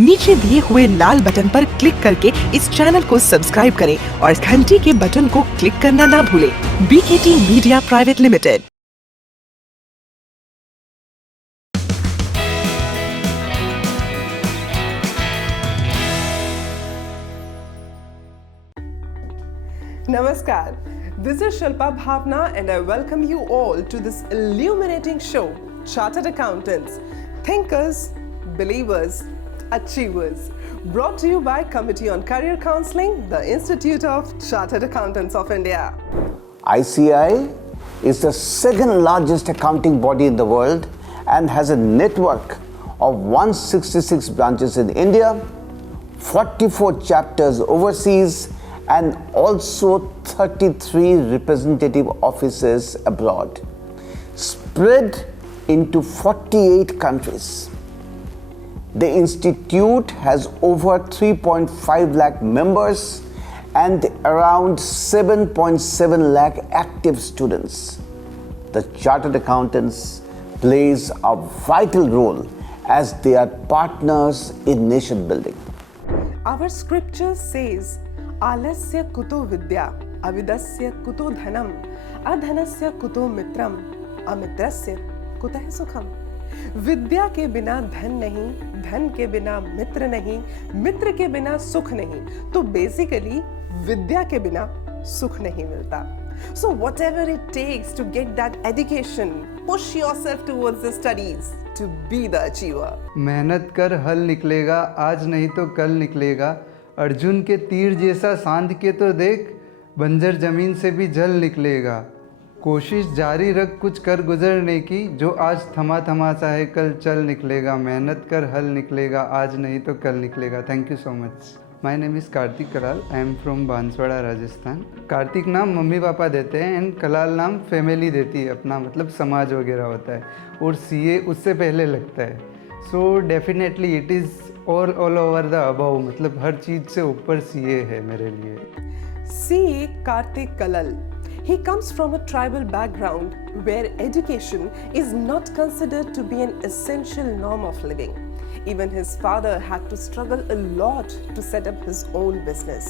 नीचे दिए हुए लाल बटन पर क्लिक करके इस चैनल को सब्सक्राइब करें और घंटी के बटन को क्लिक करना ना भूलें। BKT media private limited. Namaskar. This is Shilpa Bhavna and I welcome you all to this illuminating show, Chartered Accountants, Thinkers, Believers, Achievers, brought to you by Committee on Career Counseling, the Institute of Chartered Accountants of India. ICI is the second largest accounting body in the world and has a network of 166 branches in India, 44 chapters overseas, and also 33 representative offices abroad, spread into 48 countries. The institute has over 3.5 lakh members and around 7.7 lakh active students. The Chartered Accountants plays a vital role as they are partners in nation building. Our scripture says, Alasya kuto vidya, avidasya kuto dhanam, adhanasya kuto mitram, amitrasya kutah sukham. विद्या के बिना धन नहीं, धन के बिना मित्र नहीं, मित्र के बिना सुख नहीं, तो बेसिकली विद्या के बिना सुख नहीं मिलता. So whatever it takes to get that education, push yourself towards the studies to be the achiever. मेहनत कर हल निकलेगा, आज नहीं तो कल निकलेगा. अर्जुन के तीर जैसा सांध के तो देख, बंजर जमीन से भी जल निकलेगा. कोशिश जारी रख कुछ कर गुजरने की, जो आज थमा थमा सा है कल चल निकलेगा. मेहनत कर हल निकलेगा, आज नहीं तो कल निकलेगा. Thank you so much. My name is Kartik Kalal. I am from Banswara, Rajasthan. Kartik नाम मम्मी पापा देते हैं एंड कलाल नाम फैमिली देती है, अपना मतलब समाज वगैरह होता है, और सीए उससे पहले लगता है. So definitely it is all over the above, मतलब हर चीज़ से ऊपर सीए है मेरे लिए. CA Kartik Kalal. He comes from a tribal background where education is not considered to be an essential norm of living. Even his father had to struggle a lot to set up his own business.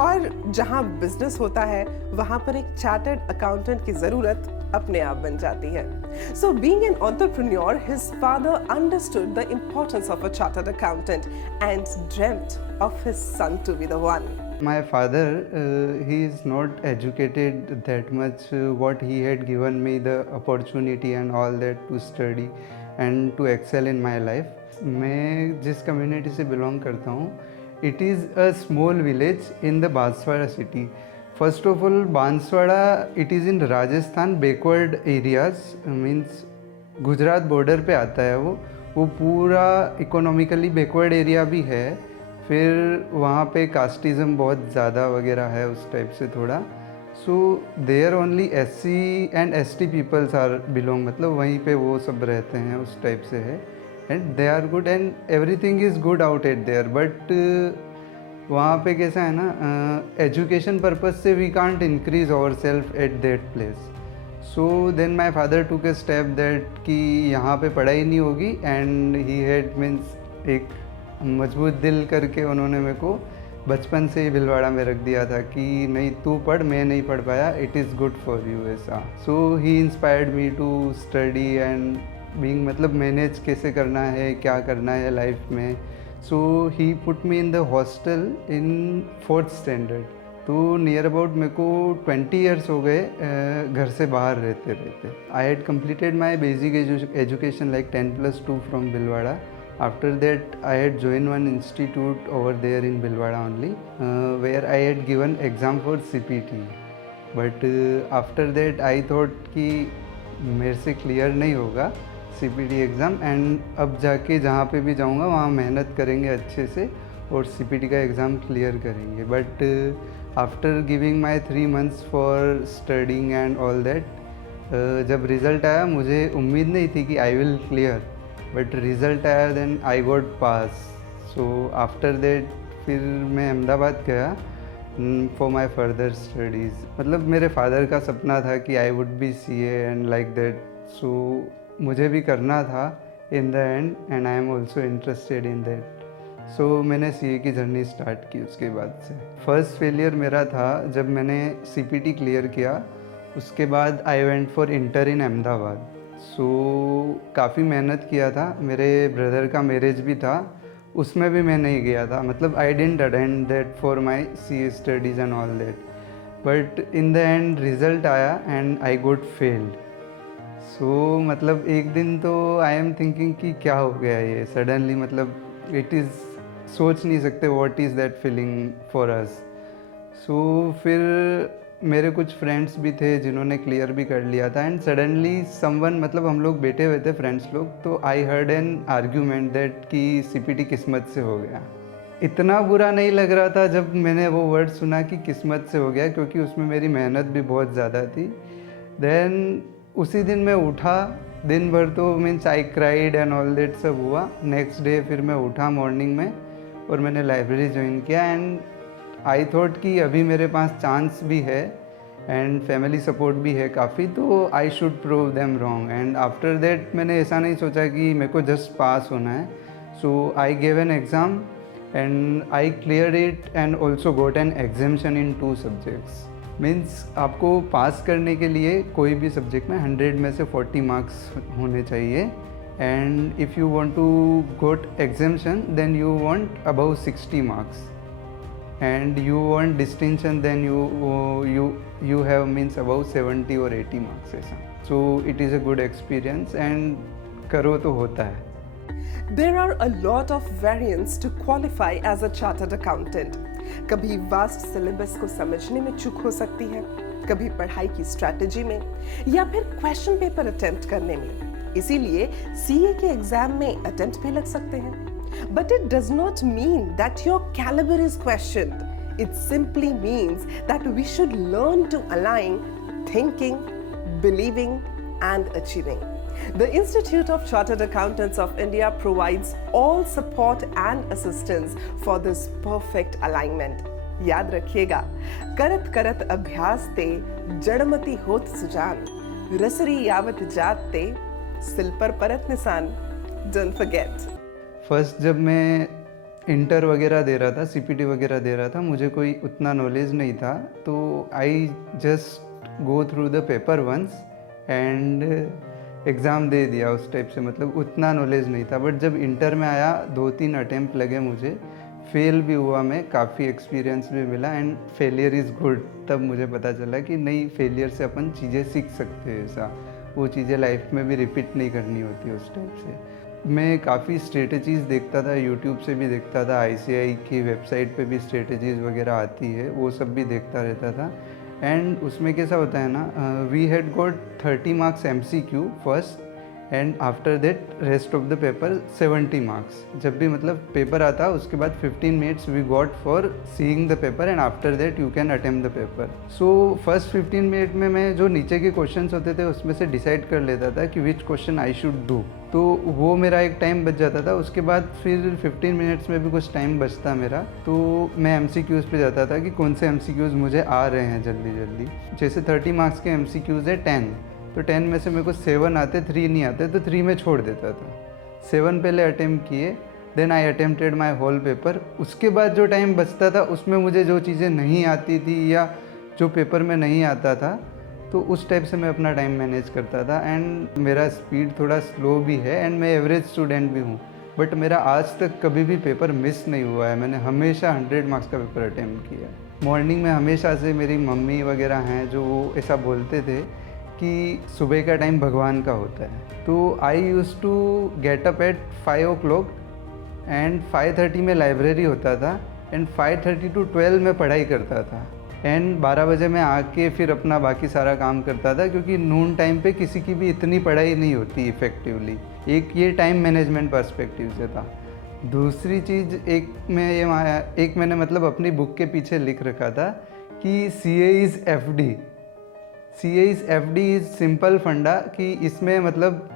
और जहाँ business होता है वहाँ पर एक chartered accountant की ज़रूरत अपने आप बन जाती है. So being an entrepreneur, his father understood the importance of a chartered accountant and dreamt of his son to be the one. My father, he is not educated that much. What he had given me the opportunity and all that to study and to excel in my life. मैं जिस community से belong करता हूँ, it is a small village in the Banswara city. First of all, Banswara it is in Rajasthan backward areas, means Gujarat border पे आता है. वो पूरा इकोनॉमिकली बैकवर्ड एरिया भी है. फिर वहाँ पे कास्टिज़म बहुत ज़्यादा वगैरह है उस टाइप से थोड़ा. So there only SC and ST peoples are belong, मतलब वहीं पे वो सब रहते हैं, उस टाइप से है. And they are good and everything is good out at there. But वहाँ पे कैसा है ना, एजुकेशन पर्पज से we can't increase our self at that place. So then my father took a step that कि यहाँ पे पढ़ाई नहीं होगी, एंड ही हैड मीन्स एक मजबूत दिल करके उन्होंने मेरे को बचपन से ही भिलवाड़ा में रख दिया था कि नहीं तू पढ़, मैं नहीं पढ़ पाया, it is good for you ऐसा. So he inspired me to study and being, मतलब मैनेज कैसे करना है, क्या करना है लाइफ में. So he put me in the hostel in 4th standard. तो नियर अबाउट मेरे को 20 ईयर्स हो गए घर से बाहर रहते रहते. I had completed my basic education like 10+2 from Bhilwara. After that, I had joined one institute over there in Bhilwara only, where I had given exam for CPT. But after that, I thought कि मेरे से clear नहीं होगा CPT exam, and अब जाके जहाँ पे भी जाऊँगा वहाँ मेहनत करेंगे अच्छे से और CPT का एग्ज़ाम क्लियर करेंगे. But after giving my 3 months for studying and all that, जब रिज़ल्ट आया मुझे उम्मीद नहीं थी कि I will clear, but result आया, then I got pass. So after that फिर मैं अहमदाबाद गया फॉर माई फर्दर स्टडीज़. मतलब मेरे फादर का सपना था कि I would be CA and like that. So मुझे भी करना था in the end, and I am also interested in that. So मैंने सीए की जर्नी स्टार्ट की उसके बाद से। फर्स्ट फेलियर मेरा था जब मैंने सीपीटी क्लियर किया, उसके बाद आई वेंट फॉर इंटर इन अहमदाबाद। सो काफ़ी मेहनत किया था, मेरे ब्रदर का मैरिज भी था, उसमें भी मैं नहीं गया था, मतलब I didn't attend that for my CA studies and all that, but in the end result आया एंड आई गोट फेल्ड। सो मतलब एक दिन तो आई एम थिंकिंग कि क्या हो गया ये सडनली, मतलब इट इज़ सोच नहीं सकते what is that feeling for us. So फिर मेरे कुछ फ्रेंड्स भी थे जिन्होंने क्लियर भी कर लिया था, एंड सडनली समवन, मतलब हम लोग बैठे हुए थे फ्रेंड्स लोग, तो I heard an argument that कि सीपीटी किस्मत से हो गया। इतना बुरा नहीं लग रहा था जब मैंने वो वर्ड सुना कि किस्मत से हो गया, क्योंकि उसमें मेरी मेहनत भी बहुत ज़्यादा थी। देन उसी दिन मैं उठा, दिन भर तो means I cried and all that सब हुआ। नेक्स्ट डे फिर मैं उठा मॉर्निंग में और मैंने लाइब्रेरी ज्वाइन किया, एंड आई थॉट कि अभी मेरे पास चांस भी है एंड फैमिली सपोर्ट भी है काफ़ी, तो I should prove them wrong. And after that मैंने ऐसा नहीं सोचा कि मेरे को जस्ट पास होना है। So I gave an exam and I clear it and also got an exemption in 2 subjects. Means आपको पास करने के लिए कोई भी सब्जेक्ट में 100 में से 40 मार्क्स होने चाहिए, and if you want to got examination then you want about 60 marks, and you want distinction then you have means about 70 or 80 marks ऐसा। so it is a good experience and करो तो होता है। There are a lot of variants to qualify as a chartered accountant. कभी vast syllabus को समझने में चूक हो सकती है, कभी पढ़ाई की स्ट्रैटेजी में, या फिर क्वेश्चन पेपर अटेम्प्ट करने में। इसीलिए सीए के एग्जाम में अटेम्प्ट भी लग सकते हैं। But it does not mean that your caliber is questioned. It simply means that we should learn to align thinking, believing, and achieving. The Institute of Chartered Accountants of India provides all support and assistance for this perfect alignment. याद रखिएगा, करत करत अभ्यास ते जड़मती होत सुजान, रसरी यावत जात ते सिल पर परत निशान। Don't forget. फर्स्ट जब मैं इंटर वगैरह दे रहा था, सीपीटी वगैरह दे रहा था, मुझे कोई उतना नॉलेज नहीं था, तो I just go through the paper once and exam दे दिया उस टाइप से, मतलब उतना नॉलेज नहीं था। बट जब इंटर में आया 2-3 अटैम्प्ट लगे मुझे, फेल भी हुआ मैं, काफ़ी एक्सपीरियंस भी मिला, एंड फेलियर इज़ गुड। तब मुझे पता चला कि नहीं, फेलियर से अपन चीज़ें सीख सकते हैं, ऐसा वो चीज़ें लाइफ में भी रिपीट नहीं करनी होती उस टाइप से। मैं काफ़ी स्ट्रेटजीज़ देखता था, यूट्यूब से भी देखता था, आईसीआई की वेबसाइट पे भी स्ट्रेटजीज़ वगैरह आती है, वो सब भी देखता रहता था। एंड उसमें कैसा होता है ना, we had got 30 marks MCQ first, and after that rest of the paper 70 marks. जब भी मतलब पेपर आता उसके बाद 15 minutes we got for seeing the paper, and after that you can attempt the paper. So first 15 minute में मैं जो नीचे के क्वेश्चंस होते थे उसमें से डिसाइड कर लेता था कि which question I should do, तो वो मेरा एक टाइम बच जाता था। उसके बाद फिर 15 मिनट्स में भी कुछ टाइम बचता मेरा, तो मैं MCQs पे जाता था कि कौन से MCQs मुझे आ रहे हैं जल्दी जल्दी। जैसे 30 मार्क्स के MCQs है 10, तो 10 में से मेरे को 7 आते, 3 नहीं आते, तो 3 में छोड़ देता था। 7 पहले अटेम्प्ट किए, then I attempted my whole paper. उसके बाद जो टाइम बचता था उसमें मुझे जो चीज़ें नहीं आती थी या जो पेपर में नहीं आता था, तो उस टाइप से मैं अपना टाइम मैनेज करता था। एंड मेरा स्पीड थोड़ा स्लो भी है, एंड मैं एवरेज स्टूडेंट भी हूँ, बट मेरा आज तक कभी भी पेपर मिस नहीं हुआ है। मैंने हमेशा 100 मार्क्स का पेपर अटेम्प्ट किया है। मॉर्निंग में हमेशा से मेरी मम्मी वगैरह हैं जो वो ऐसा बोलते थे कि सुबह का टाइम भगवान का होता है, तो I use to get up at 5 o'clock and 5:30 में लाइब्रेरी होता था, एंड 5:30 to 12 में पढ़ाई करता था, एंड 12 बजे मैं आके फिर अपना बाकी सारा काम करता था, क्योंकि नून टाइम पे किसी की भी इतनी पढ़ाई नहीं होती इफ़ेक्टिवली। एक ये टाइम मैनेजमेंट पर्सपेक्टिव से था। दूसरी चीज़ एक मैंने मतलब अपनी बुक के पीछे लिख रखा था कि CA is FD। CA is FD is simple फंडा, कि इसमें मतलब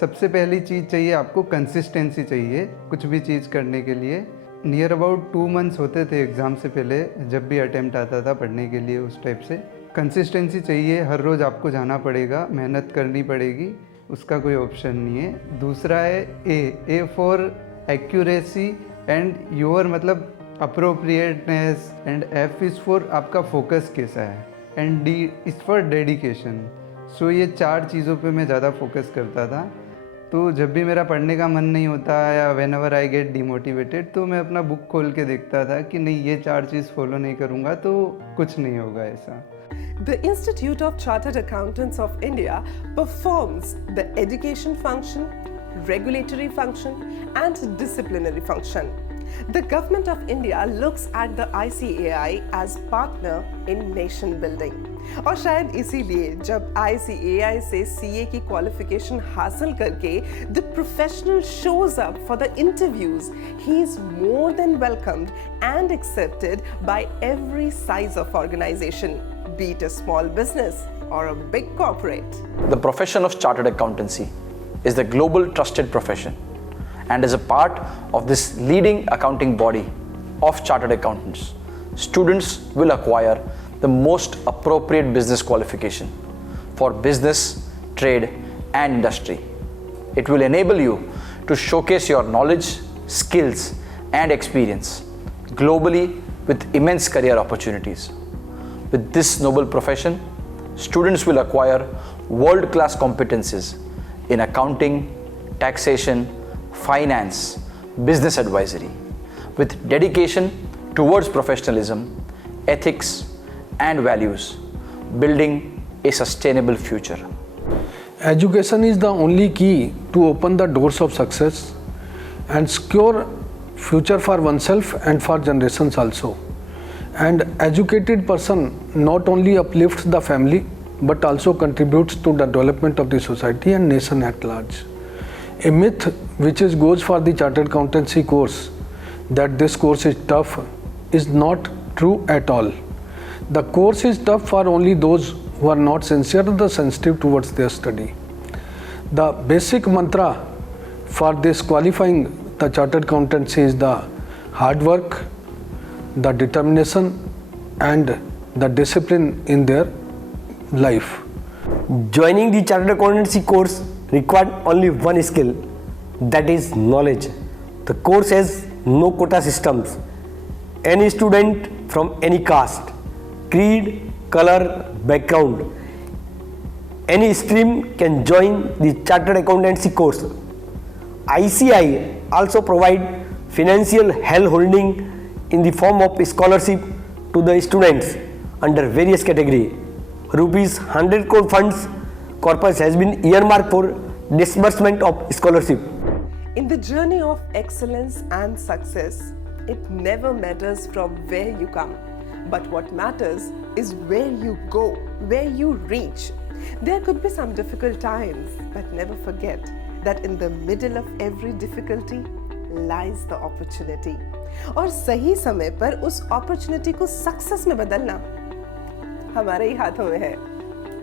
सबसे पहली चीज़ चाहिए आपको कंसिस्टेंसी चाहिए कुछ भी चीज़ करने के लिए। नियर अबाउट 2 months होते थे एग्ज़ाम से पहले, जब भी अटेम्प्ट आता था पढ़ने के लिए, उस टाइप से कंसिस्टेंसी चाहिए। हर रोज़ आपको जाना पड़ेगा, मेहनत करनी पड़ेगी, उसका कोई ऑप्शन नहीं है। दूसरा है A for accuracy and your मतलब appropriateness, and F is for आपका फोकस कैसा है, and D is for dedication. So ये 4 चीज़ों पे मैं ज़्यादा फोकस करता था। तो जब भी मेरा पढ़ने का मन नहीं होता या when ever I get demotivated, तो मैं अपना बुक खोल के देखता था कि नहीं, ये 4 चीज़ फॉलो नहीं करूँगा तो कुछ नहीं होगा ऐसा। The Institute of Chartered Accountants of India performs the education function, regulatory function, and disciplinary function. The Government of India looks at the ICAI as partner in nation building. और शायद इसीलिए जब ICAI से CA की qualification हासिल करके the professional shows up for the interviews, he is more than welcomed and accepted by every size of organization, be it a small business or a big corporate. The profession of chartered accountancy is the global trusted profession and is a part of this leading accounting body of chartered accountants. Students will acquire the most appropriate business qualification for business, trade, and industry. It will enable you to showcase your knowledge, skills, and experience globally with immense career opportunities. With this noble profession, students will acquire world-class competencies in accounting, taxation, finance, business advisory, with dedication towards professionalism, ethics, and values, building a sustainable future. Education is the only key to open the doors of success and secure future for oneself and for generations also. And educated person not only uplifts the family but also contributes to the development of the society and nation at large. A myth which goes for the chartered accountancy course, that this course is tough, is not true at all. The course is tough for only those who are not sincere or sensitive towards their study. The basic mantra for this qualifying the chartered accountancy is the hard work, the determination, and the discipline in their life. Joining the chartered accountancy course required only one skill, that is knowledge. The course has no quota systems. Any student from any caste, creed, color, background, any stream can join the chartered accountancy course. ICAI also provide financial handholding in the form of scholarship to the students under various categories. Rupees 100 crore funds corpus has been earmarked for disbursement of scholarship. In the journey of excellence and success, it never matters from where you come, but what matters is where you go, where you reach. There could be some difficult times, but never forget that in the middle of every difficulty lies the opportunity. और सही समय पर उस opportunity को success में बदलना हमारे ही हाथों में है।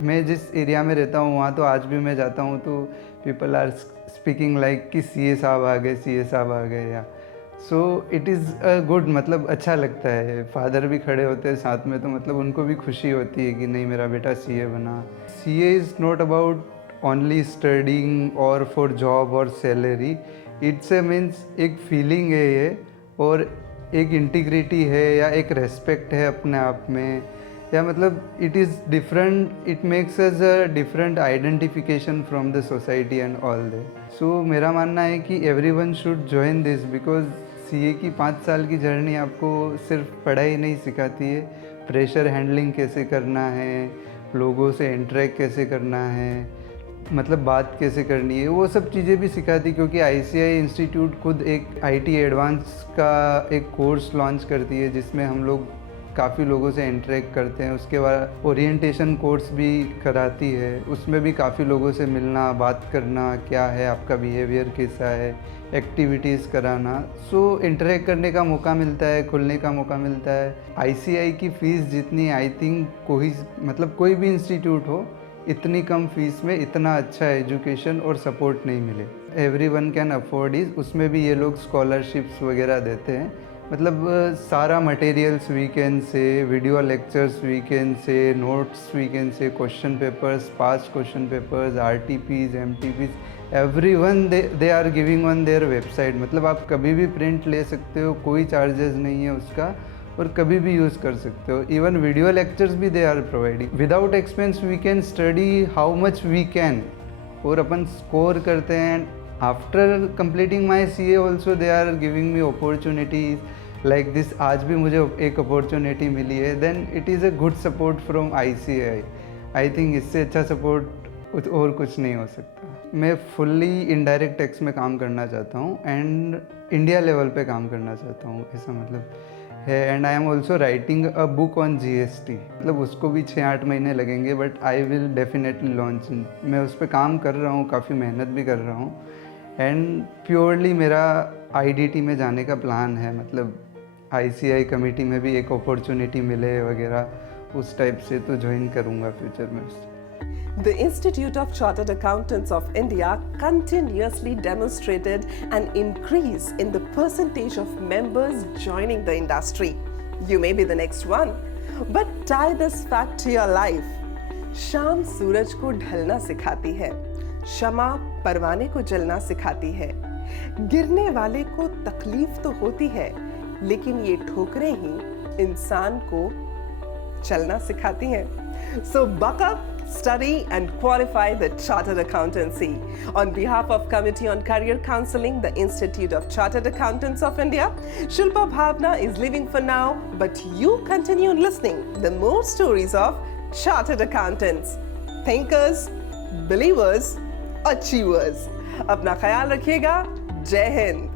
मैं जिस एरिया में रहता हूँ वहाँ तो आज भी मैं जाता हूँ तो पीपल आर स्पीकिंग लाइक कि CA साहब आ गए, CA साहब आ गए, या so it is a good, मतलब अच्छा लगता है। फादर भी खड़े होते हैं साथ में तो मतलब उनको भी खुशी होती है कि नहीं मेरा बेटा CA बना। CA is not about only studying और फॉर जॉब और सैलरी, इट्स ए मीन्स एक फीलिंग है ये, और एक इंटीग्रिटी है या एक रेस्पेक्ट है अपने आप में, या मतलब it is different, it makes us a different identification from the society and all that. So मेरा मानना है कि everyone should join this, because CA की 5 साल की जर्नी आपको सिर्फ पढ़ाई नहीं सिखाती है, प्रेशर हैंडलिंग कैसे करना है, लोगों से इंटरेक्ट कैसे करना है, मतलब बात कैसे करनी है, वो सब चीज़ें भी सिखाती, क्योंकि ICAI इंस्टीट्यूट खुद एक IT एडवांस का एक कोर्स लॉन्च करती है जिसमें हम लोग काफ़ी लोगों से इंटरेक्ट करते हैं। उसके बाद ओरिएंटेशन कोर्स भी कराती है, उसमें भी काफ़ी लोगों से मिलना, बात करना, क्या है आपका बिहेवियर कैसा है, एक्टिविटीज़ कराना। सो इंटरेक्ट करने का मौका मिलता है, खुलने का मौका मिलता है। ICAI की फ़ीस जितनी आई थिंक कोई भी इंस्टीट्यूट हो, इतनी कम फीस में इतना अच्छा एजुकेशन और सपोर्ट नहीं मिले। एवरीवन कैन अफोर्ड इज़, उसमें भी ये लोग स्कॉलरशिप्स वगैरह देते हैं, मतलब सारा मटेरियल्स वीकेंड से, वीडियो लेक्चर्स वीकेंड से, नोट्स वीकेंड से, question papers, past question papers, RTPs, MTPs, everyone they are giving on their website, मतलब आप कभी भी प्रिंट ले सकते हो, कोई चार्जेस नहीं है उसका और कभी भी यूज़ कर सकते हो. इवन वीडियो लेक्चर्स भी they are providing. Without expense we can study how much we can, और अपन स्कोर करते हैं. After completing my CA also they are giving me opportunities like this. आज भी मुझे एक अपॉर्चुनिटी मिली है. Then it is a good support from ICAI. I think इससे अच्छा सपोर्ट और कुछ नहीं हो सकता. मैं फुल्ली इनडायरेक्ट टैक्स में काम करना चाहता हूँ एंड इंडिया लेवल पे काम करना चाहता हूँ, ऐसा मतलब है. And I am also writing a book on GST. मतलब उसको भी 6-8 महीने लगेंगे, but I will definitely launch. मैं उस पर काम कर रहा हूँ, काफ़ी मेहनत भी कर रहा हूँ. एंड प्योरली मेरा IDT में जाने का प्लान है, मतलब ICAI कमेटी में भी एक अपॉर्चुनिटी मिले वगैरह उस टाइप से, तो ज्वाइन करूँगा फ्यूचर में. The Institute of Chartered Accountants of India continuously demonstrated an increase in the percentage of members joining the industry. You may be the next one, but tie this fact to your life. शाम सूरज को ढलना सिखाती है, शमा परवाने को जलना सिखाती है. गिरने वाले को तकलीफ तो होती है, लेकिन ये ठोकरें ही इंसान को चलना सिखाती हैं. So buck up, study and qualify the Chartered Accountancy. On behalf of Committee on Career Counseling, the Institute of Chartered Accountants of India, Shilpa Bhavna is leaving for now, but you continue listening the more stories of Chartered Accountants. Thinkers, believers, achievers. अपना ख्याल रखिएगा. जय हिंद.